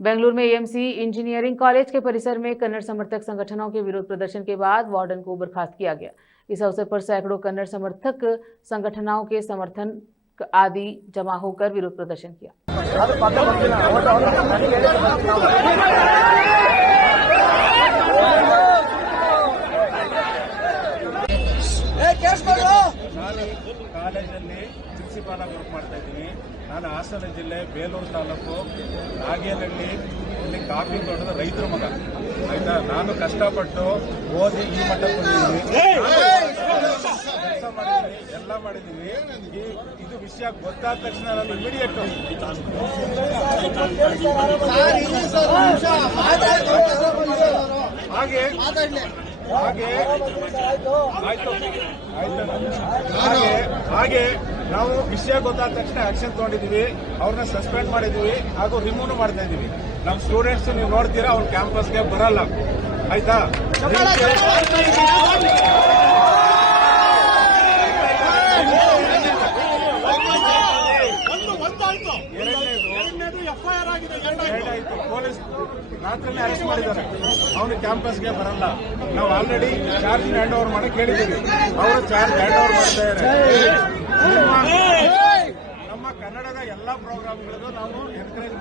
बेंगलुरु में AMC engineering college के परिसर में कन्नड़ समर्थक संगठनों के विरोध प्रदर्शन के बाद वार्डन को बर्खास्त किया गया। इस अवसर पर सैकड़ों कन्नड़ समर्थक संगठनों के समर्थन आदि जमा होकर विरोध प्रदर्शन किया। ಕಾಲೇಜಲ್ಲಿ ಪ್ರಿನ್ಸಿಪಾಲ್ ಆಗಿ ವರ್ಕ್ ಮಾಡ್ತಾ ಇದ್ದೀನಿ. ನಾನು ಹಾಸನ ಜಿಲ್ಲೆ ಬೇಲೂರು ತಾಲೂಕು ನಾಗೇನಹಳ್ಳಿ ಇಲ್ಲಿ ಕಾಫಿ ತೋಟದ ರೈತರ ಮಗ. ಆಯ್ತಾ, ನಾನು ಕಷ್ಟಪಟ್ಟು ಓದಿ ಈ ಮಟ್ಟಕ್ಕೆ ಬಂದಿದ್ದೀನಿ, ಕೆಲಸ ಮಾಡಿದ್ದೀನಿ, ಎಲ್ಲ ಮಾಡಿದ್ದೀವಿ. ಇದು ವಿಷಯ ಗೊತ್ತಾದ ತಕ್ಷಣ ನಾನು ಇಮಿಡಿಯೇಟ್ ಹಾಗೆ ನಾವು ವಿಷಯ ಗೊತ್ತಾದ ತಕ್ಷಣ ಆಕ್ಷನ್ ತಗೊಂಡಿದ್ದೀವಿ. ಅವ್ರನ್ನ ಸಸ್ಪೆಂಡ್ ಮಾಡಿದೀವಿ ಹಾಗೂ ರಿಮೂವ್ ಮಾಡ್ತಾ ಇದೀವಿ. ನಮ್ಮ ಸ್ಟೂಡೆಂಟ್ಸ್ ನೀವು ನೋಡ್ತೀರಾ, ಅವ್ರ ಕ್ಯಾಂಪಸ್ಗೆ ಬರಲ್ಲ. ಆಯ್ತಾ, ಎರಡಾಯ್ತು, ಪೊಲೀಸ್ ರಾತ್ರಿನೇ ಅರೆಸ್ಟ್ ಮಾಡಿದ್ದಾರೆ. ಅವನು ಕ್ಯಾಂಪಸ್ಗೆ ಬರಲ್ಲ. ನಾವು ಆಲ್ರೆಡಿ ಚಾರ್ಜ್ ಹ್ಯಾಂಡ್ ಓವರ್ ಮಾಡಕ್ಕೆ ಹೇಳಿದ್ದೀವಿ. ಅವರು ಚಾರ್ಜ್ ಹ್ಯಾಂಡ್ ಓವರ್ ಮಾಡ್ತಾ ಇದ್ದಾರೆ. ನಮ್ಮ ಕನ್ನಡದ ಎಲ್ಲಾ ಪ್ರೋಗ್ರಾಮ್ಗಳಿಗೂ ನಾವು ಎನ್ಕರೇಜ್